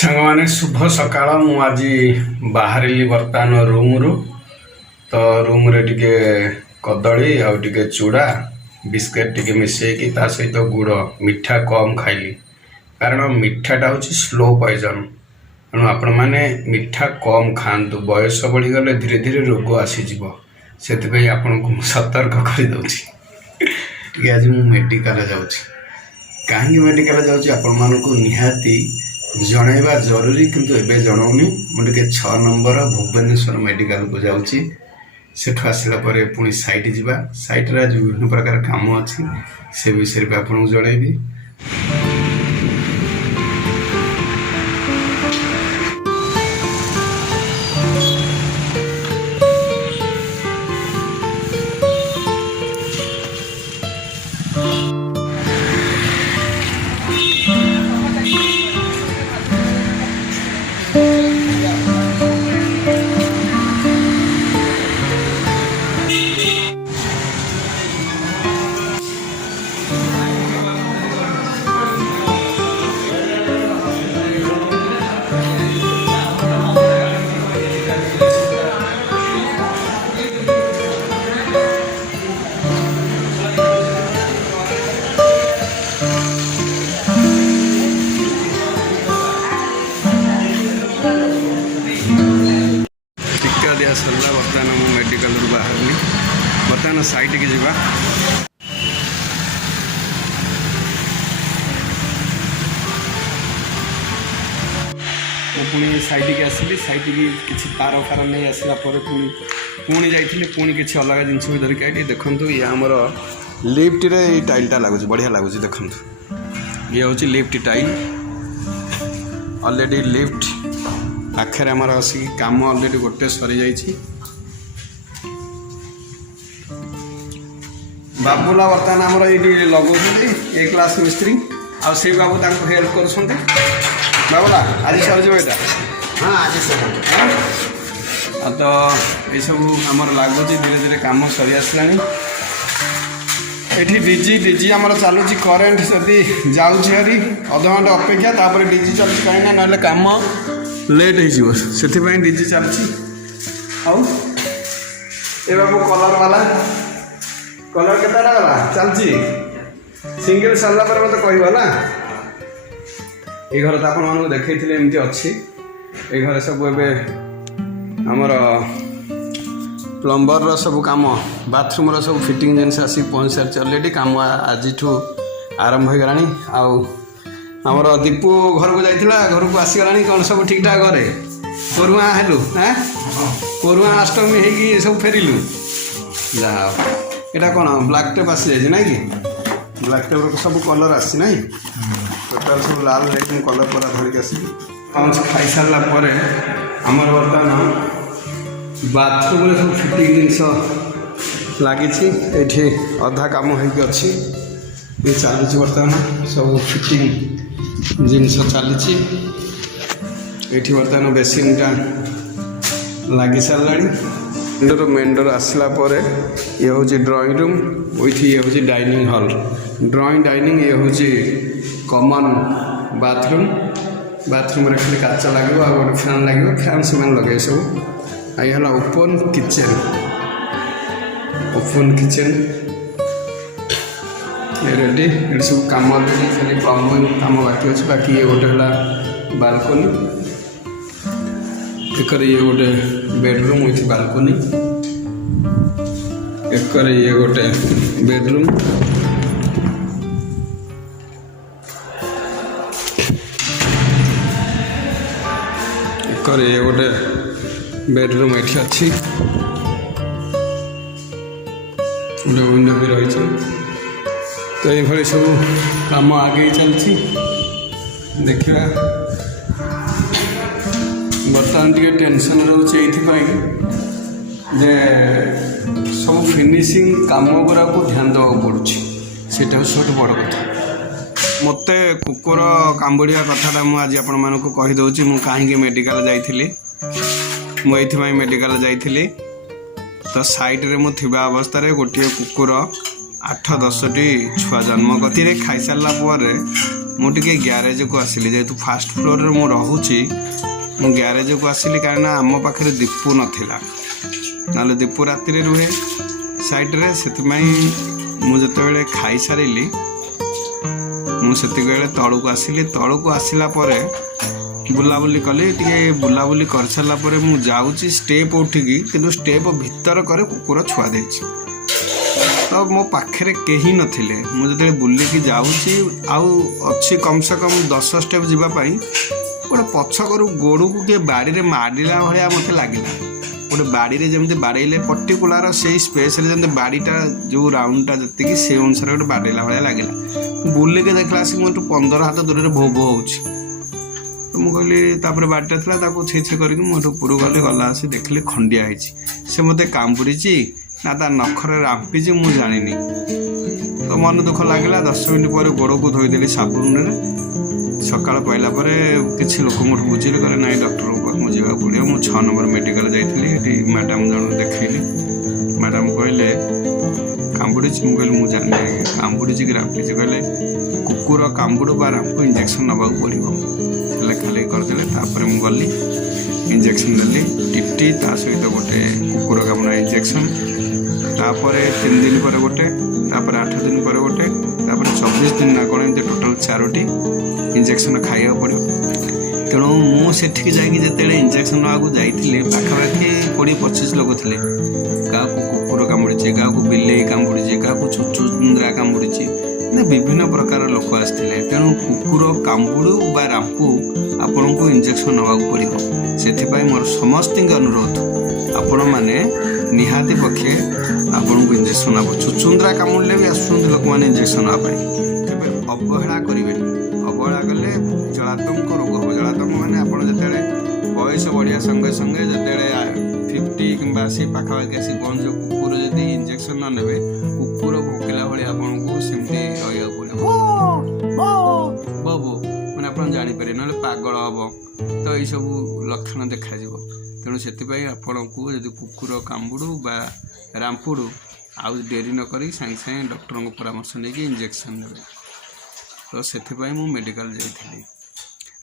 ସାଙ୍ଗମାନେ ଶୁଭ ସକାଳ। ମୁଁ ଆଜି ବାହାରିଲି ବର୍ତ୍ତମାନ ରୁମ୍ରୁ। ତ ରୁମ୍ରେ ଟିକେ କଦଳୀ ଆଉ ଟିକେ ଚୁଡ଼ା ବିସ୍କେଟ୍ ଟିକେ ମିଶାଇକି ତା ସହିତ ଗୁଡ଼ ମିଠା କମ୍ ଖାଇଲି, କାରଣ ମିଠାଟା ହେଉଛି ସ୍ଲୋ ପଏଜନ୍। ତେଣୁ ଆପଣମାନେ ମିଠା କମ୍ ଖାଆନ୍ତୁ। ବୟସ ବଢ଼ିଗଲେ ଧୀରେ ଧୀରେ ରୋଗ ଆସିଯିବ, ସେଥିପାଇଁ ଆପଣଙ୍କୁ ମୁଁ ସତର୍କ କରିଦେଉଛି। ଟିକେ ଆଜି ମୁଁ ମେଡ଼ିକାଲ ଯାଉଛି। କାହିଁକି ମେଡ଼ିକାଲ ଯାଉଛି ଆପଣମାନଙ୍କୁ ନିହାତି ଜଣାଇବା ଜରୁରୀ, କିନ୍ତୁ ଏବେ ଜଣାଉନି। ମୁଁ ଟିକେ 6 ନମ୍ବର ଭୁବନେଶ୍ୱର ମେଡ଼ିକାଲକୁ ଯାଉଛି। ସେଠୁ ଆସିଲା ପରେ ପୁଣି ସାଇଟ୍ ଯିବା। ସାଇଟ୍ରେ ଆଜି ବିଭିନ୍ନ ପ୍ରକାର କାମ ଅଛି, ସେ ବିଷୟରେ ବି ଆପଣଙ୍କୁ ଜଣାଇବି। ଟିକା ଦିଆ ସରିଲା। ବର୍ତ୍ତମାନ ମୁଁ ମେଡ଼ିକାଲରୁ ବାହାରିଲି। ବର୍ତ୍ତମାନ ସାଇଟ୍କି ଯିବା। ମୁଁ ପୁଣି ସାଇଟ୍କି ଆସିଲି। ସାଇଟ୍କି କିଛି ତାର ଫାର ନେଇ ଆସିଲା ପରେ ପୁଣି ଯାଇଥିଲି। ପୁଣି କିଛି ଅଲଗା ଜିନିଷ ବି ଧରିକି ଆଇଲି। ଦେଖନ୍ତୁ, ଇଏ ଆମର ଲିଫ୍ଟରେ ଏଇ ଟାଇଲ୍ଟା ଲାଗୁଛି, ବଢ଼ିଆ ଲାଗୁଛି। ଦେଖନ୍ତୁ, ଇଏ ହେଉଛି ଲିଫ୍ଟ ଟାଇଲ୍। ଅଲରେଡ଼ି ଲିଫ୍ଟ ପାଖରେ ଆମର ଆସିକି କାମ ଅଲରେଡ଼ି ଗୋଟେ ସରିଯାଇଛି। ବାବୁଲା ବର୍ତ୍ତମାନ ଆମର ଏଇଠି ଲଗାଉଛନ୍ତି, ଏ କ୍ଲାସ୍ ମିସ୍ତ୍ରୀ। ଆଉ ସେଇ ବାବୁ ତାଙ୍କୁ ହେଲ୍ପ କରୁଛନ୍ତି। ବାବୁଲା ଆଜି ସରିଯିବ ଏଇଟା? ହଁ, ଆଜି ସରିଯିବ। ଆଉ ତ ଏଇସବୁ ଆମର ଲାଗୁଛି, ଧୀରେ ଧୀରେ କାମ ସରି ଆସିଲାଣି। ଏଠି ଡିଜି ଆମର ଚାଲୁଛି। କରେଣ୍ଟ ଯଦି ଯାଉଛି ହେରି ଅଧଘଣ୍ଟା ଅପେକ୍ଷା, ତାପରେ ଡିଜି ଚାଲୁଛି। କାହିଁକିନା ନହେଲେ କାମ ଲେଟ୍ ହେଇଯିବ, ସେଥିପାଇଁ ଡିଜି ଚାଲିଛି। ଆଉ ଏ ବାବୁ କଲର୍ ବାଲା, କଲର୍ କେତେଟା ଗଲା? ଚାଲିଛି। ସିଙ୍ଗଲ ସାରିଲା ପରେ ମୋତେ କହିବ ହେଲା। ଏଇ ଘର ତ ଆପଣମାନଙ୍କୁ ଦେଖେଇଥିଲେ, ଏମିତି ଅଛି। ଏଇ ଘରେ ସବୁ ଏବେ ଆମର ପ୍ଲମ୍ବରର ସବୁ କାମ, ବାଥରୁମ୍ର ସବୁ ଫିଟିଂ ଜିନିଷ ଆସିକି ପହଞ୍ଚି ସାରିଛି। ଅଲରେଡ଼ି କାମ ଆଜିଠୁ ଆରମ୍ଭ ହୋଇଗଲାଣି। ଆଉ ଆମର ଦୀପୁ ଘରକୁ ଯାଇଥିଲା, ଘରକୁ ଆସିଗଲାଣି। କ'ଣ ସବୁ ଠିକ୍ଠାକ୍ ଘରେ? ପରୁଆଁ ହେଲୁ? ପରୁଆଁ ଅଷ୍ଟମୀ ହେଇକି ସବୁ ଫେରିଲୁ? ଯାହା ହଉ। ଏଇଟା କ'ଣ ବ୍ଲାକ୍ ଟେପ୍ ଆସିଯାଇଛି ନାଇଁ କି? ବ୍ଲାକ୍ ଟେପ୍ର ସବୁ କଲର୍ ଆସିଛି ନାଇଁ? ଟୋଟାଲ୍ ସବୁ ଲାଲ ଲେଖିଂ କଲର୍ ପୁରା ଧରିକି ଆସିଛି। ପହଞ୍ଚ ଖାଇସାରିଲା ପରେ ଆମର ବର୍ତ୍ତମାନ ବାଥରୁମ୍ରେ ସବୁ ଫିଟିଂ ଜିନିଷ ଲାଗିଛି। ଏଇଠି ଅଧା କାମ ହେଇକି ଅଛି, ଏ ଚାଲିଛି। ବର୍ତ୍ତମାନ ସବୁ ଫିଟିଂ ଜିନିଷ ଚାଲିଛି। ଏଇଠି ବର୍ତ୍ତମାନ ବେସିନ୍ଟା ଲାଗି ସାରିଲାଣି। ମେନ୍ ଡୋର୍ ଆସିଲା ପରେ ଇଏ ହେଉଛି ଡ୍ରଇଂ ରୁମ୍, ଉଇଥ୍ ଇଏ ହେଉଛି ଡାଇନିଂ ହଲ୍। ଡ୍ରଇଂ ଡାଇନିଂ ଇଏ ହେଉଛି କମନ୍ ବାଥରୁମ୍। ବାଥରୁମ୍ରେ ଖାଲି କାଚ ଲାଗିବ, ଆଉ ଗୋଟେ ଫ୍ୟାନ୍ ଲାଗିବ। ଫ୍ୟାନ୍ ସେମାନେ ଲଗେଇବେ ସବୁ। ଆଉ ଇଏ ହେଲା ଓପନ୍ କିଚେନ୍। ଓପନ୍ କିଚେନ୍ ଏ ରେଡ଼ି। ଏଠି ସବୁ କାମ ଅଛି, ଖାଲି ପ୍ଲମ୍ବିଂ କାମ ବାକି ଅଛି। ବାକି ଇଏ ଗୋଟେ ହେଲା ବାଲକୋନି। ଏକରେ ଇଏ ଗୋଟେ ବେଡ଼ରୁମ୍ ଉଇଥ୍ ବାଲକୋନି। ଏକରେ ଇଏ ଗୋଟେ ବେଡ଼ରୁମ୍। ଏକରେ ଇଏ ଗୋଟେ ବେଡ଼ରୁମ୍ ଏଠି ଅଛି। ଗୋଟେ ୱିଣ୍ଡୋ ବି ରହିଛି। ତ ଏଇଭଳି ସବୁ କାମ ଆଗେଇ ଚାଲିଛି। ଦେଖିବା, ବର୍ତ୍ତମାନ ଟିକେ ଟେନସନ୍ ରହୁଛି ଏଇଥିପାଇଁ ଯେ ସବୁ ଫିନିସିଂ କାମ ଗୁଡ଼ାକୁ ଧ୍ୟାନ ଦେବାକୁ ପଡ଼ୁଛି। ସେଇଟା ହେଉଛି ସବୁଠୁ ବଡ଼ କଥା। ମୋତେ କୁକୁର କାମୁଡ଼ିବା କଥାଟା ମୁଁ ଆଜି ଆପଣମାନଙ୍କୁ କହିଦେଉଛି। ମୁଁ କାହିଁକି ମେଡ଼ିକାଲ ଯାଇଥିଲି? ମୁଁ ଏଇଥିପାଇଁ ମେଡ଼ିକାଲ ଯାଇଥିଲି। ତ ସାଇଟ୍ରେ ମୁଁ ଥିବା ଅବସ୍ଥାରେ ଗୋଟିଏ କୁକୁର 8-10ଟି ଛୁଆ ଜନ୍ମ କରିଥିଲେ। ଖାଇସାରିଲା ପରେ मुझे ग्यारेज को आसिली जेहेतु फास्ट फ्लोर रे मु रहूची मु ग्यारेज को आसिली कारण आम पाखे दीपू नाला ना दीपू राति रुहे साइड रे से मुझे खाई सारी मुझे तलू को आसिली तलू को आसला बुलाबुली कली टे बुलाबुली कर सारा मुझे स्टेप उठिकी किंतु स्टेप भितर करे कुकुर छुआ दे तो मो पाखे कहीं नथिले मुझे बुलिकी जाऊँगी अच्छी कम से कम 10 स्टेप जावाई गोटे पछकर गोड़ को किए बाड़ी में मारिला भाया मत लगे गोटे बाड़ी में जमी बाड़े पर्टिकुलर से स्पेस जमी बाड़ीटा जो राउंडटा जी से अनुसार गोटे बाड़ेला भाया लगे बुलिके देखला से मुझे 15 हाथ दूर भो भो हो तो मुझे कहली बाड़ीटा था छे छे करके मुझे ऊपर गली गला आसी देखली खंडिया से मत कामुड़ी ना ता नखर रांपी मुझे जानी तो मन दुख लगे 10 मिनट पर गोड़ को धोईदेली साबुन सका पाइला किसी लोक मोट बुझे कहले ना डॉक्टर पाक जावा पड़ो मुझे 6 नंबर मेडिकल जाइली मैडम जन देखली मैडम कहले कामुड़ी मुझे मुझे जानी कामुड़ी कि रांपी कहले कुकुर कामुड़ बा रांपू इंजेक्शन नवा पड़ो खाली करदे मुझे गली इंजेक्शन देली टीटी ता सहित गोटे कुकुर कामुड़ा इंजेक्शन तापर 3 दिन पर गोटे तापर 8 दिन पर गोटे तापर 24 दिन ना कौन एमती टोटाल 4टी इंजेक्शन खाइबा पड़ो तेणु मुझे जाते इंजेक्शन नाक जाइए पाखापाखि 20-25 लोग थे क्या कुकुर कामुड़ी क्या बिलेई कामुड़ी क्या चुचुंद्रा कामुड़ी ना विभिन्न प्रकार लोक आसते तेणु कुकुर कामुड़ू बा रांपू आपण को इंजेक्शन नाक पड़ो से मोर समस्त अनुरोध आपण मैंने निहाती पक्षे आपण को इंजेक्शन ना चुचुंद्रा कामुड़े भी आसुँच लोक मैंने इंजेक्शन नापी अवहेला करेंगे अवहेला कले जलातंक रोग हम जलातंक मैंने आप जो बयस बढ़िया संगे संगे जो 50 कि सी पाखापाखि आसी गंज कुकुर जब इंजेक्शन न ने कुकुर भोकिला भाई आपको सेमती रहा पड़ो बबू मैंने आप जापर ना पागल हम तो यही सब लक्षण देखा तेणु से आपण को जब कुकुर कामुड़ू बा रांपुड़ू आउ डेरी नक सागे सागे डॉक्टर को परामर्श नहीं इंजेक्शन देवे तो से मेडिकल जाइए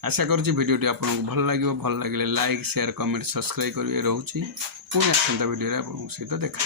आशा करुँच भिडियोटी आपको भल लगे लाइक शेयर कमेंट सब्सक्राइब करेंगे रोचे पुणी आसंता भिडियो आपको सहित देखा।